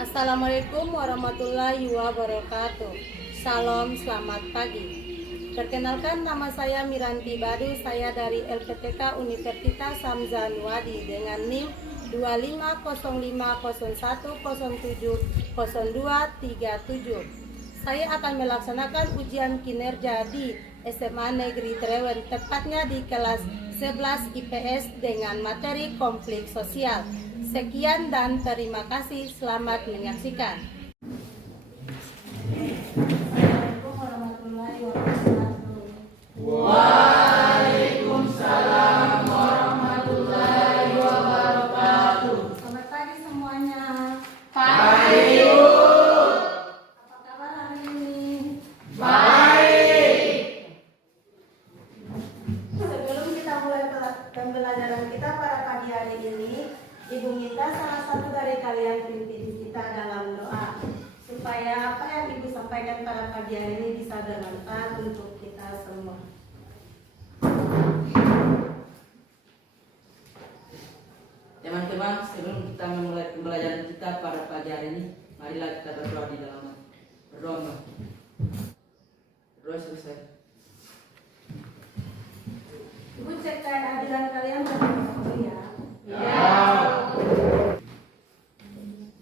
Assalamualaikum warahmatullahi wabarakatuh. Salam, selamat pagi. Perkenalkan, nama saya Miranti Badu. Saya dari LPTK Universitas Hamzah Nuwadi dengan NIM 250501070237. Saya akan melaksanakan ujian kinerja di SMA Negeri Trewen, tepatnya di kelas 11 IPS dengan materi konflik sosial. Sekian dan terima kasih. Selamat menyaksikan. Assalamualaikum warahmatullahi wabarakatuh. Waalaikumsalam warahmatullahi wabarakatuh. Selamat pagi semuanya. Pagi. Apa kabar hari ini? Baik. Sebelum kita mulai pembelajaran kita pada pagi hari ini, Ibu minta salah satu dari kalian pimpin kita dalam doa, supaya apa yang Ibu sampaikan pada pagi hari ini bisa bermanfaat untuk kita semua. Teman-teman, sebelum kita memulai pembelajaran kita pada pagi hari ini, marilah kita berdoa di dalam berdoa. Berdoa selesai. Ibu cek kehadiran kalian berdoa ya.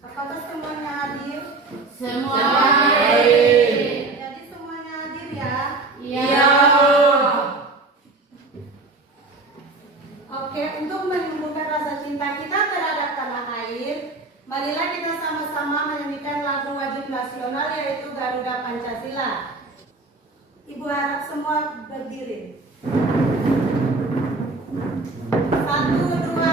Apakah semuanya hadir? Semua baik. Jadi semuanya hadir ya? Iya. Oke, untuk menumbuhkan rasa cinta kita terhadap tanah air, marilah kita sama-sama menyanyikan lagu wajib nasional yaitu Garuda Pancasila. Ibu harap semua berdiri. 1, 2, 3.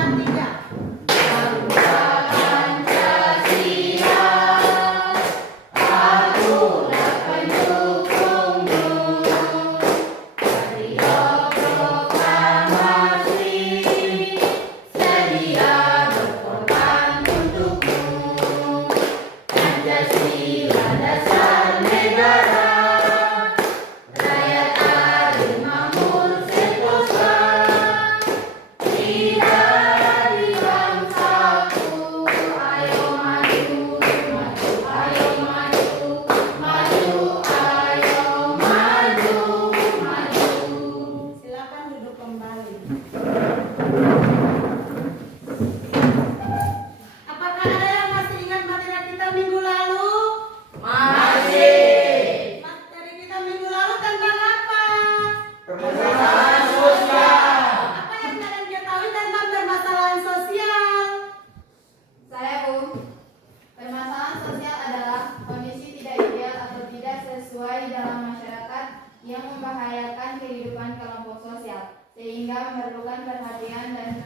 yang membahayakan kehidupan kelompok sosial sehingga memerlukan perhatian dan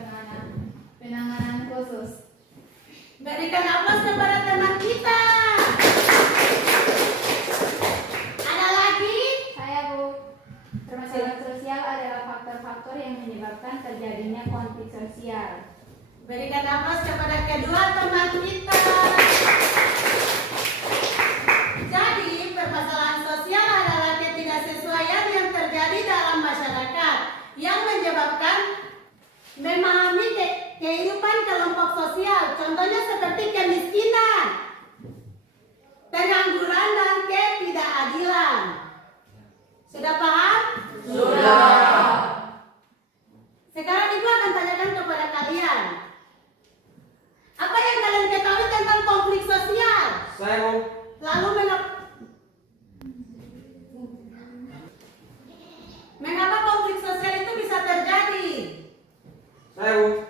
penanganan khusus. Berikan aplaus kepada teman kita. Ada lagi? Saya Bu. Permasalahan sosial adalah faktor-faktor yang menyebabkan terjadinya konflik sosial. Berikan aplaus kepada kedua teman kita. Jadi, permasalahan sosial adalah ketidaksesuaian yang terjadi dalam masyarakat yang menyebabkan memahami kehidupan kelompok sosial. Contohnya seperti kemiskinan, pengangguran, dan ketidakadilan. Sudah paham? Sudah. Sekarang Ibu akan tanyakan kepada kalian. Apa yang kalian ketahui tentang konflik sosial? Saya Bu. Lalu mengapa konflik sosial itu bisa terjadi? Saya Bu.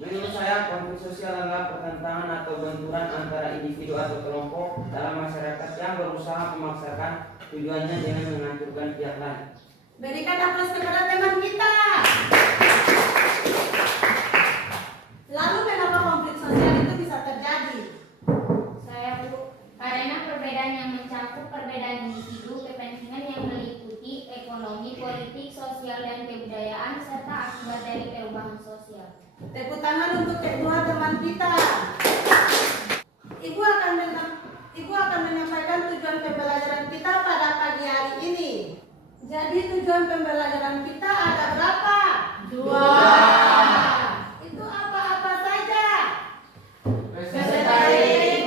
Menurut saya konflik sosial adalah pertentangan atau benturan antara individu atau kelompok dalam masyarakat yang berusaha memaksakan tujuannya dengan menghancurkan pihak lain. Berikan aplaus kepada teman kita. Lalu mengapa konflik sosial itu bisa terjadi? Saya Bu, karena perbedaan yang mencakup perbedaan individu, kepentingan yang meliputi ekonomi, politik, sosial, dan kebudayaan, serta akibat dari perubahan sosial. Tepuk tangan untuk kedua teman kita. Ibu akan menyampaikan tujuan pembelajaran kita pada pagi hari ini. Jadi tujuan pembelajaran kita ada berapa? 2. Itu apa-apa saja? Peserta didik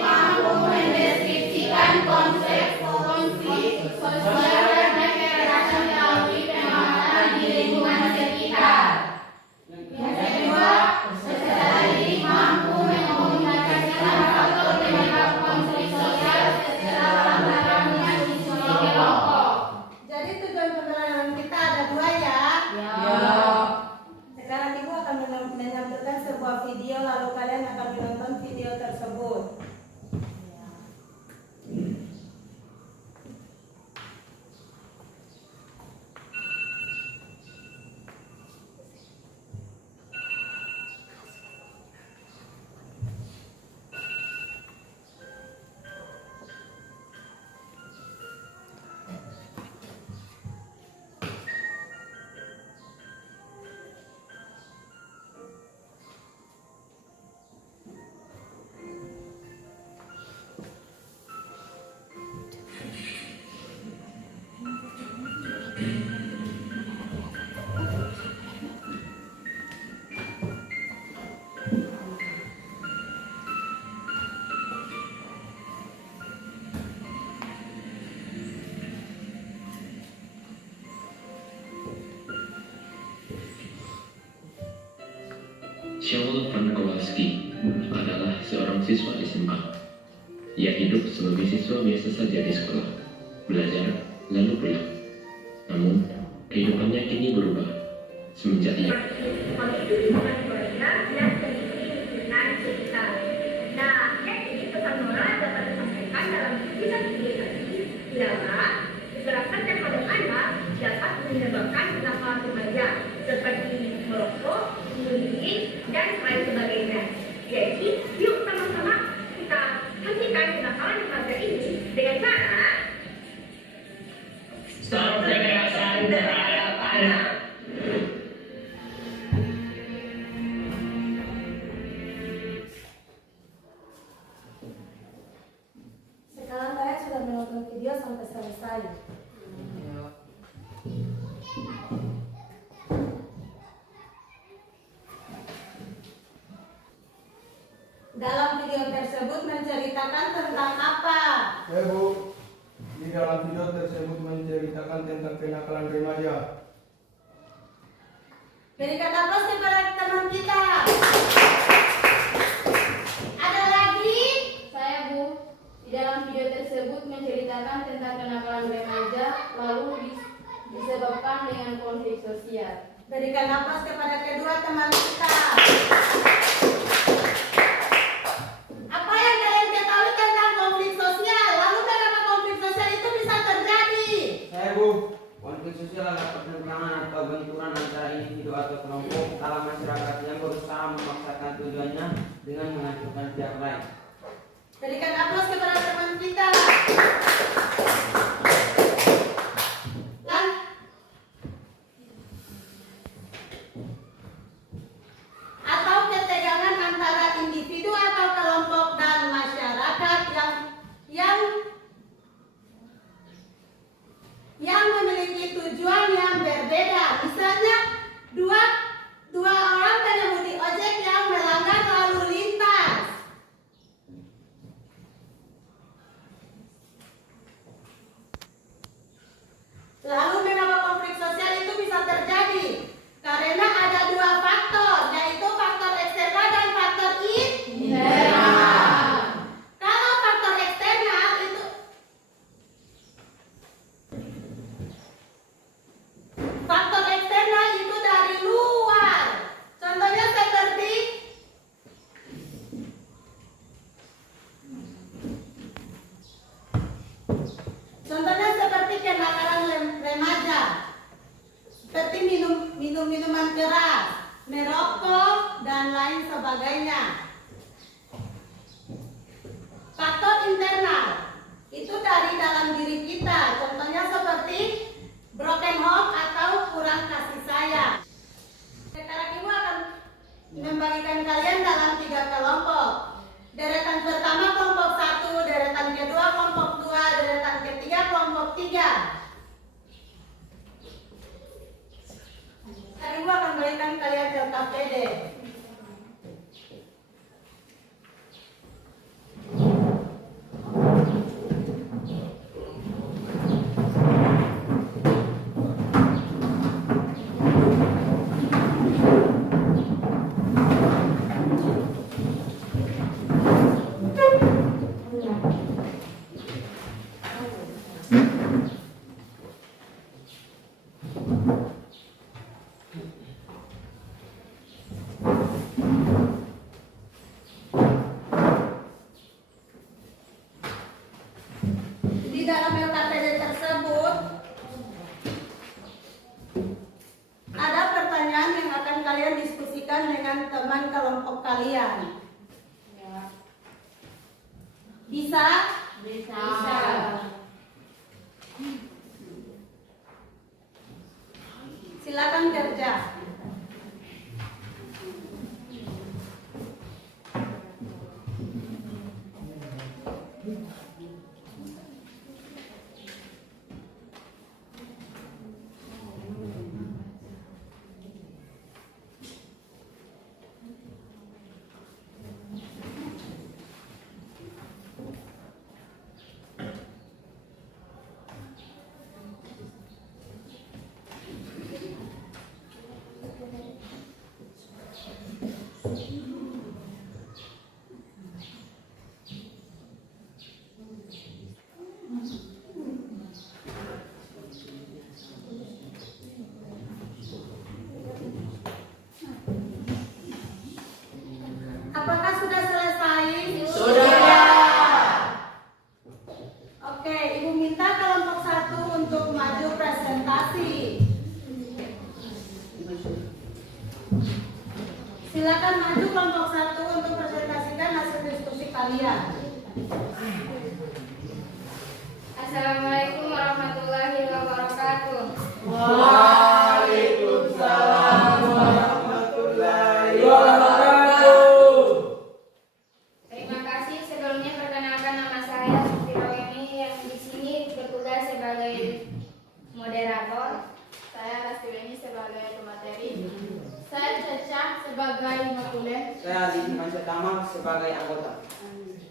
menampilkan sebuah video lalu kalian akan menonton video tersebut. Shaul Van Kowalski adalah seorang siswa SMA. Ia hidup sebagai siswa biasa saja di sekolah, belajar, lalu pulang. Namun, kehidupannya kini berubah semenjak ia kekerasan terhadap anak dapat menyebabkan nakal remaja seperti merokok, bunuh dan lain sebagainya. Jadi, yuk sama-sama kita hentikan kenakalan remaja ini dengan cara stop kekerasan terhadap anak. Sekarang kalian sudah menonton video sampai selesai. Dalam video tersebut menceritakan tentang apa? Bu, di dalam video tersebut menceritakan tentang kenakalan remaja. Berikan aplaus kepada teman kita. Ada lagi? Saya Bu, di dalam video tersebut menceritakan tentang kenakalan remaja lalu disebabkan dengan konflik sosial. Berikan aplaus kepada kedua teman kita. Apa yang kalian ketahui tentang konflik sosial? Lalu kenapa konflik sosial itu bisa terjadi? Saya Bu, konflik sosial adalah pertentangan atau benturan antara individu atau kelompok dalam masyarakat yang berusaha memaksakan tujuannya dengan menghancurkan pihak lain. Berikan aplaus kepada teman kita. Atau ketegangan antara individu atau kelompok dan masyarakat yang memiliki tujuan yang berbeda. Misalnya dua orang pengemudi ojek yang melanggar lalu lintas. Lalu mengapa konflik sosial itu bisa terjadi? Karena ada dua faktor, yaitu faktor eksternal dan faktor internal. Kalau faktor eksternal itu dari luar. Contohnya seperti kenakalan remaja, seperti minum minuman keras, merokok dan lain sebagainya. Faktor internal itu dari dalam diri kita, contohnya seperti broken home atau kurang kasih sayang. Sekarang Ibu akan membagikan kalian dalam 3 kelompok. Deretan pertama kelompok 1, deretan kedua kelompok 2, deretan ketiga kelompok 3. Sekarang Ibu akan berikan kalian LKPD. dalam LKPD tersebut ada pertanyaan yang akan kalian diskusikan dengan teman kelompok kalian. Bisa? Bisa. Silakan kerja. Apakah sudah selesai? Oke, Ibu minta kelompok 1 untuk maju presentasi. Silakan maju kelompok 1 untuk presentasikan hasil diskusi kalian. Assalamualaikum warahmatullahi wabarakatuh. Waalaikumsalam warahmatullahi wabarakatuh. Terima kasih. Sebelumnya perkenalkan nama saya Firawini yang di sini bertugas sebagai moderator. Saya Rastiweni sebagai pemateri. Saya Caca sebagai notulen. Saya Adi Mancetama sebagai anggota.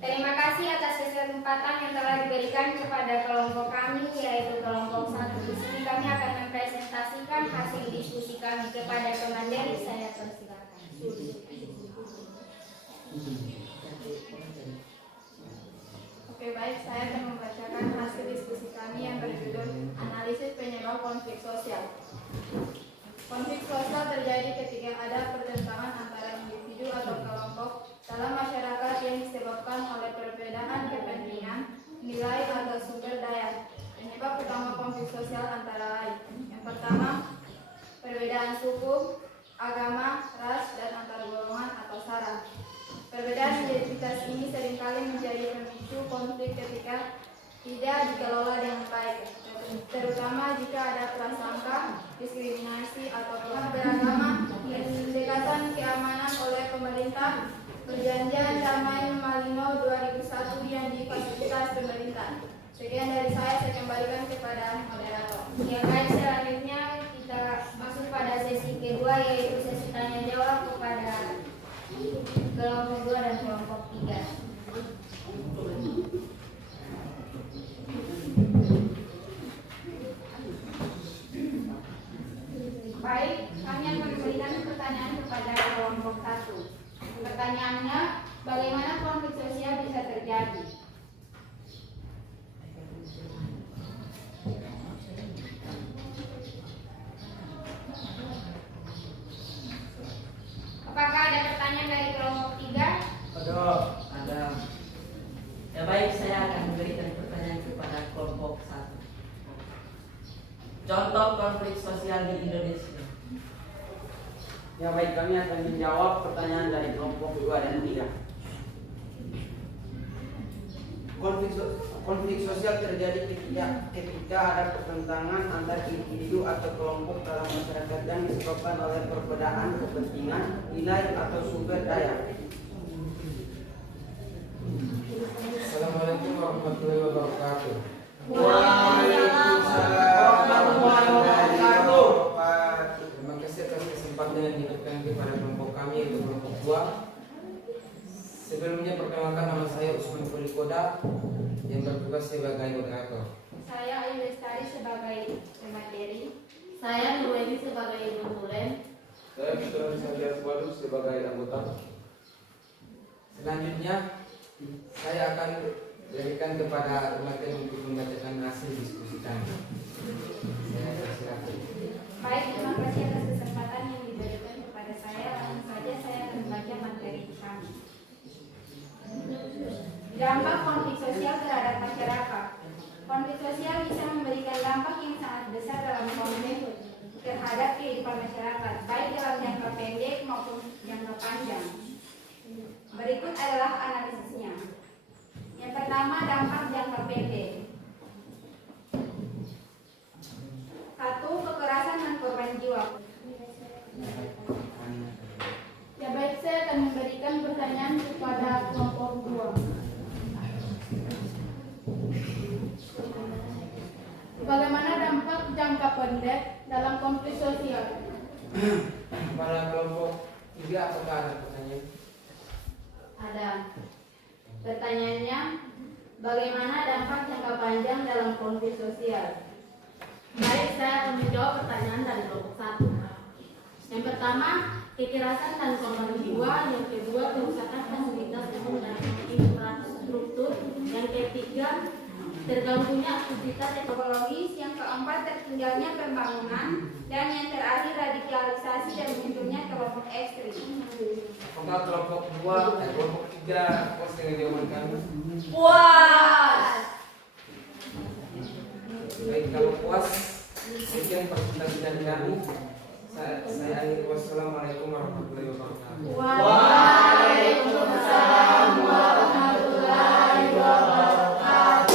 Terima kasih atas kesempatan yang telah diberikan kepada kelompok kami, yaitu kelompok 1. Di sini kami akan mempresentasikan hasil diskusi kami kepada pemateri. Saya persilakan. Oke, baik, saya akan membacakan hasil diskusi kami yang berjudul Analisis Penyebab Konflik Sosial. Konflik sosial terjadi ketika ada pertentangan antara individu atau kelompok dalam masyarakat yang disebabkan oleh perbedaan kepentingan, nilai atau sumber daya. Penyebab utama konflik sosial antara lain: yang pertama, perbedaan suku, agama, ras, dan antar golongan atau sara. Perbedaan identitas ini seringkali menjadi pemicu konflik ketika tidak dikelola dengan baik, terutama jika ada prasangka, diskriminasi, ataupun beragama, pendekatan keamanan oleh pemerintah, perjanjian damai Malino 2001 yang difasilitas pemerintah. Sekian dari saya kembalikan kepada moderator. Ya, baik, selanjutnya kita masuk pada sesi kedua, yaitu sesi tanya jawab kepada kelompok 2 dan kelompok 3. Baik, kami akan memberikan pertanyaan kepada kelompok 1. Pertanyaannya, bagaimana konflik sosial bisa terjadi? Apakah ada pertanyaan dari kelompok 3? Ada. Ya baik, saya akan memberikan pertanyaan kepada kelompok 1. Contoh konflik sosial di Indonesia. Ya baik, kami akan menjawab pertanyaan dari kelompok 2 dan 3. Konflik sosial terjadi ketika ada pertentangan antar individu atau kelompok dalam masyarakat yang disebabkan oleh perbedaan kepentingan, nilai atau sumber daya. Assalamualaikum warahmatullahi wabarakatuh. Waalaikumsalam warahmatullahi wabarakatuh. Terima kasih atas kesempatan yang diberikan kepada kelompok kami, yaitu kelompok 2. Sebelumnya perkenalkan, nama saya Usman Kulikoda yang bertugas sebagai moderator. Saya Ayu Lestari sebagai pemateri. Saya Nurweni sebagai notulen. Saya Fitran Sandias Waduh sebagai anggota. Selanjutnya, saya akan berikan kepada pemateri untuk membacakan hasil diskusi kami. Saya persilakan. Baik, terima kasih atas kesempatan yang diberikan kepada saya. Langsung saja saya akan membaca materi kami. Dampak konflik sosial terhadap masyarakat. Konflik sosial bisa memberikan dampak yang sangat besar dalam konteks terhadap kehidupan masyarakat, baik dalam jangka pendek maupun jangka panjang. Berikut adalah analisisnya. Yang pertama, dampak jangka pendek. 1. Kekerasan dan korban jiwa. Ya baik, saya akan memberikan pertanyaan kepada kelompok 2. Bagaimana dampak jangka pendek dalam konflik sosial? Pada kelompok 3 apakah ada pertanyaan? Ada. Pertanyaannya, bagaimana dampak jangka panjang dalam konflik sosial? Baik, saya akan menjawab pertanyaan dari kelompok 1. Yang pertama, kekerasan dan korban jiwa. Yang kedua, kerusakan fasilitas umum dan infrastruktur. Yang ketiga, terganggunya aktivitas Ekologis. Yang keempat, tertinggalnya pembangunan. Dan yang terakhir, radikalisasi dan munculnya kelompok ekstrim. Apakah kelompok 2 dan kelompok 3 puas dengan jawaban kami? Puas. Baik, kalau puas, sekian presentasi dari kami. Saya akhiri. Wassalamualaikum warahmatullahi wabarakatuh. Waalaikumsalam warahmatullahi wabarakatuh.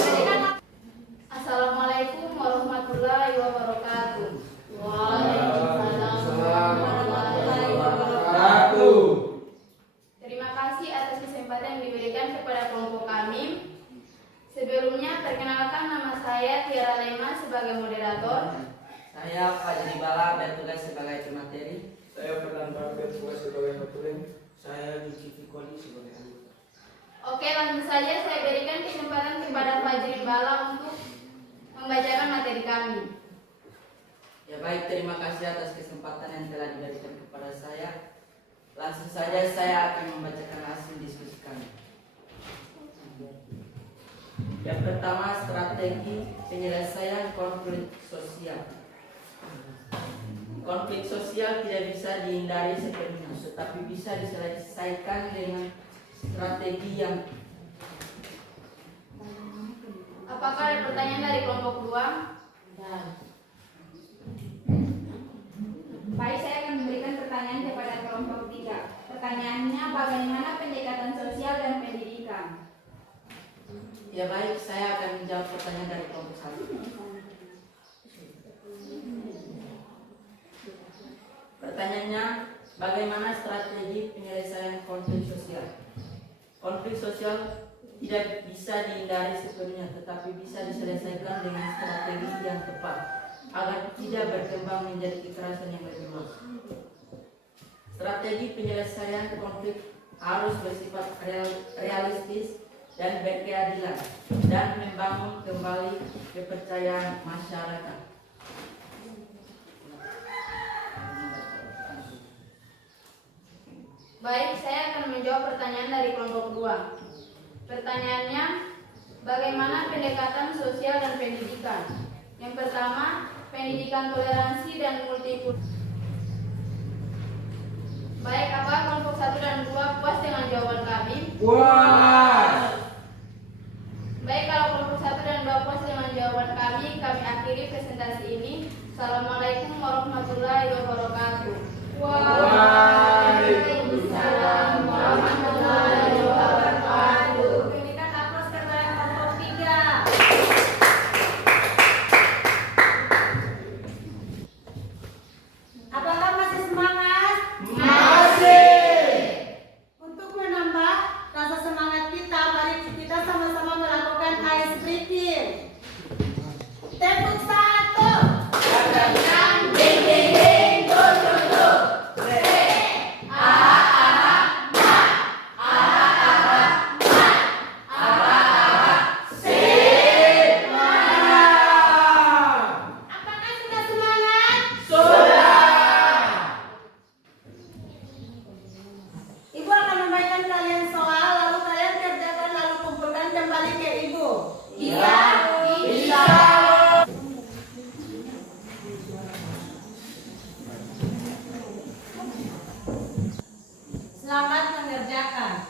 Assalamualaikum warahmatullahi wabarakatuh. Waalaikumsalam warahmatullahi wabarakatuh. Terima kasih atas kesempatan yang diberikan kepada kelompok kami. Sebelumnya, perkenalkan nama saya Tiara Lema sebagai moderator. Saya Fajri Bala bertugas sebagai pemateri. Saya Ferdan bertugas sebagai hotulen. Saya Zulkifli Koli sebagai anggota. Oke, langsung saja saya berikan kesempatan kepada Fajri Bala untuk membacakan materi kami. Ya baik, terima kasih atas kesempatan yang telah diberikan kepada saya. Langsung saja saya akan membacakan hasil diskusi kami. Yang pertama, strategi penyelesaian konflik sosial. Konflik sosial tidak bisa dihindari sepenuhnya, tetapi bisa diselesaikan dengan strategi yang. Apakah ada pertanyaan dari kelompok 2? Baik, saya akan memberikan pertanyaan kepada kelompok 3. Pertanyaannya, bagaimana pendekatan sosial dan pendidikan? Ya baik, saya akan menjawab pertanyaan dari kelompok 1. Pertanyaannya, bagaimana strategi penyelesaian konflik sosial? Konflik sosial tidak bisa dihindari sepenuhnya, tetapi bisa diselesaikan dengan strategi yang tepat agar tidak berkembang menjadi kekerasan yang lebih luas. Strategi penyelesaian konflik harus bersifat realistis dan berkeadilan dan membangun kembali kepercayaan masyarakat. Baik, saya akan menjawab pertanyaan dari kelompok 2. Pertanyaannya, bagaimana pendekatan sosial dan pendidikan? Yang pertama, pendidikan toleransi dan multikultur. Baik, apakah kelompok 1 dan 2 puas dengan jawaban kami? Puas. Baik, kalau kelompok 1 dan 2 puas dengan jawaban kami akhiri presentasi ini. Assalamualaikum warahmatullahi wabarakatuh. Waalaikumsalam warahmatullahi wabarakatuh. Berikan aplaus kepada kelompok 3. Apakah masih semangat? Masih. Untuk menambah rasa semangat kita, mari kita sama-sama melakukan ice breathing. Tepuk 1. Ding ding ding, do do do. Apakah sudah semangat? Ibu akan memberikan kalian soal, lalu kalian kerjakan, lalu kumpulkan kembali ke ibu. Iya, bisa. Selamat mengerjakan.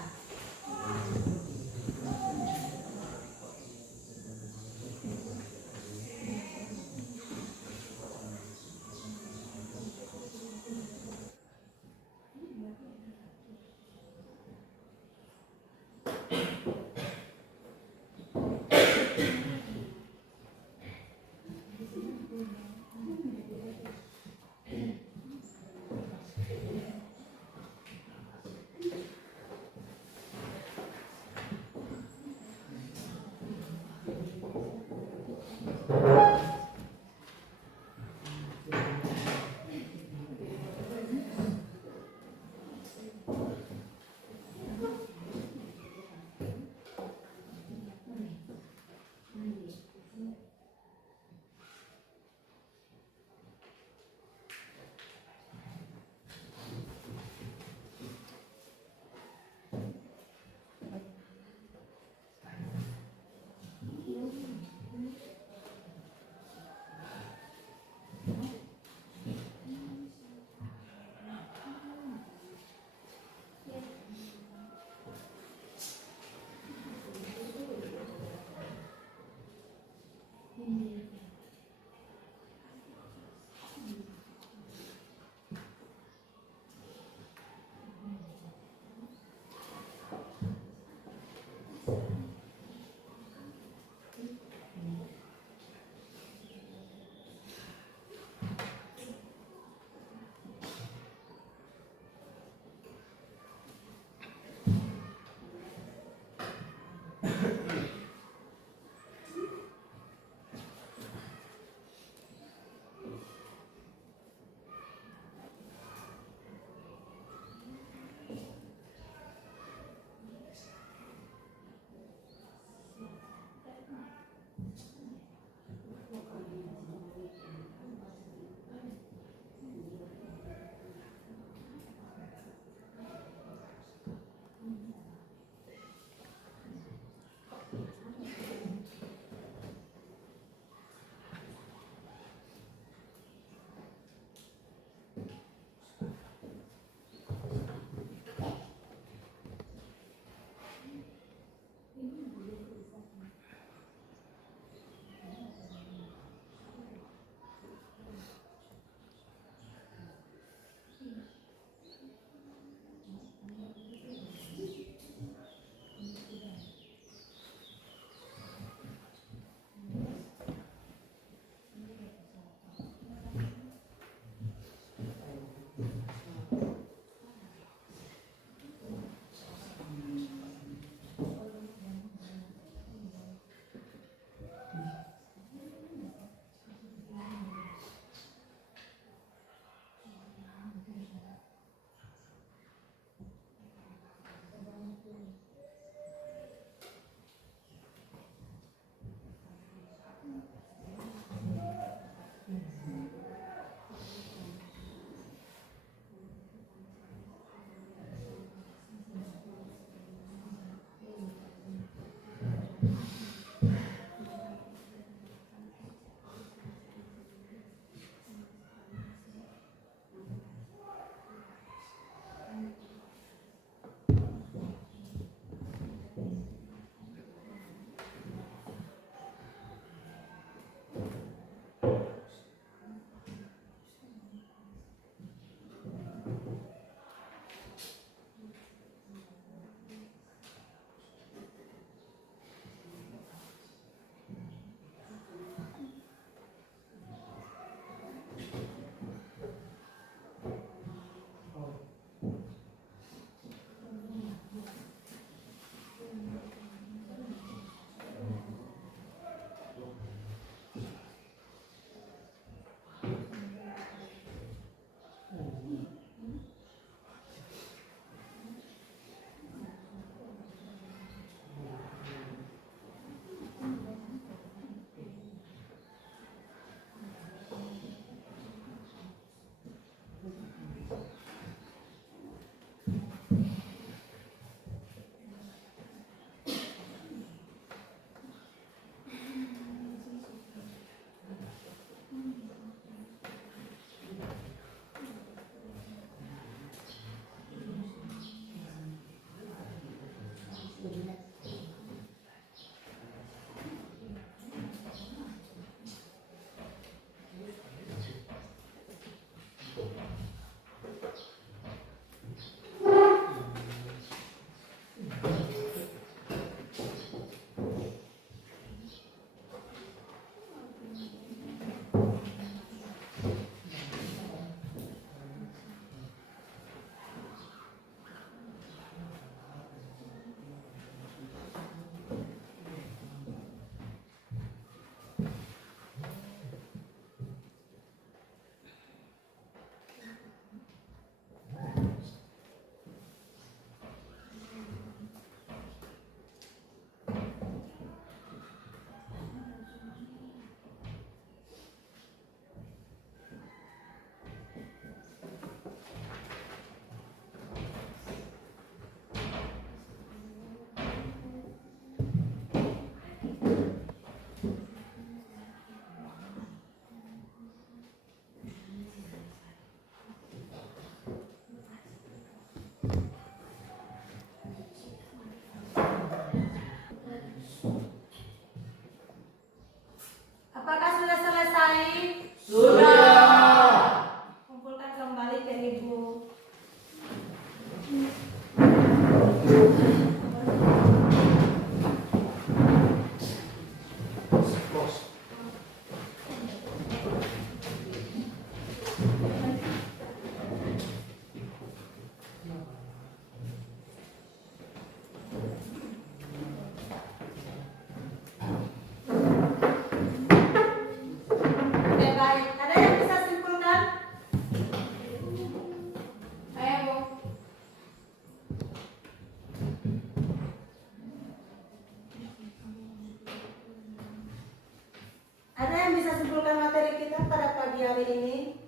yang bisa simpulkan materi kita pada pagi hari ini?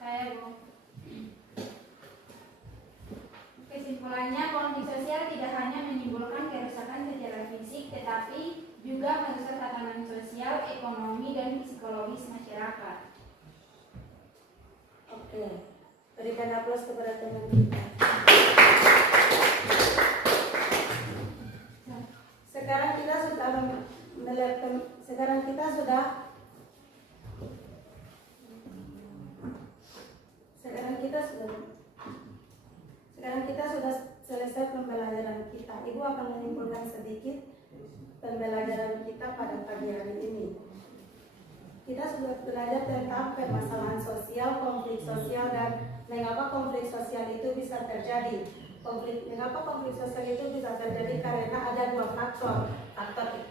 Saya, Bu. Kesimpulannya, konflik sosial tidak hanya menimbulkan kerusakan secara fisik, tetapi juga merusak tatanan sosial, ekonomi, dan psikologis masyarakat. Oke, berikan aplaus kepada teman kita. Sekarang kita sudah selesai pembelajaran kita. Ibu akan menyimpulkan sedikit pembelajaran kita pada pagi hari ini. Kita sudah belajar tentang permasalahan sosial, konflik sosial, dan mengapa konflik sosial itu bisa terjadi. Mengapa konflik sosial itu bisa terjadi karena ada dua faktor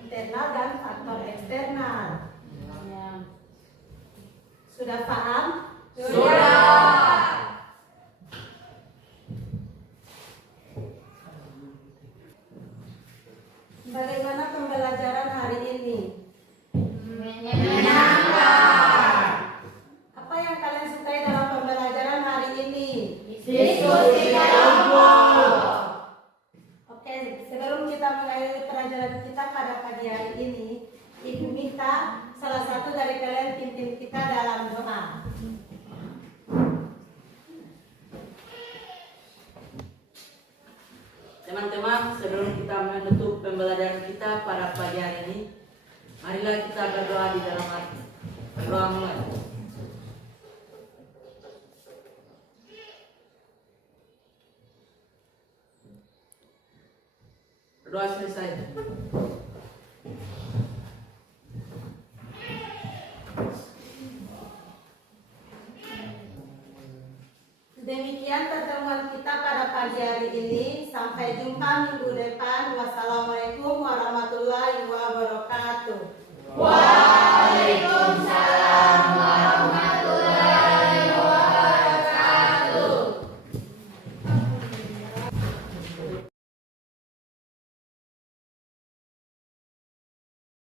internal dan faktor eksternal. Sudah paham? Sudah. Bagaimana pembelajaran hari ini? Menyenangkan. Apa yang kalian sukai dalam pembelajaran hari ini? Diskusi kelompok. Oke, sebelum kita mengakhiri pelajaran kita pada pagi hari ini, Ibu minta salah satu dari kalian pimpin kita dalam doa. Teman-teman, sebelum kita menutup pembelajaran kita pada pagi hari ini, marilah kita berdoa di dalam hati. Berdoa mulai. Berdoa selesai. Demikian pertemuan kita pada pagi hari ini. Sampai jumpa minggu depan. Wassalamualaikum warahmatullahi wabarakatuh.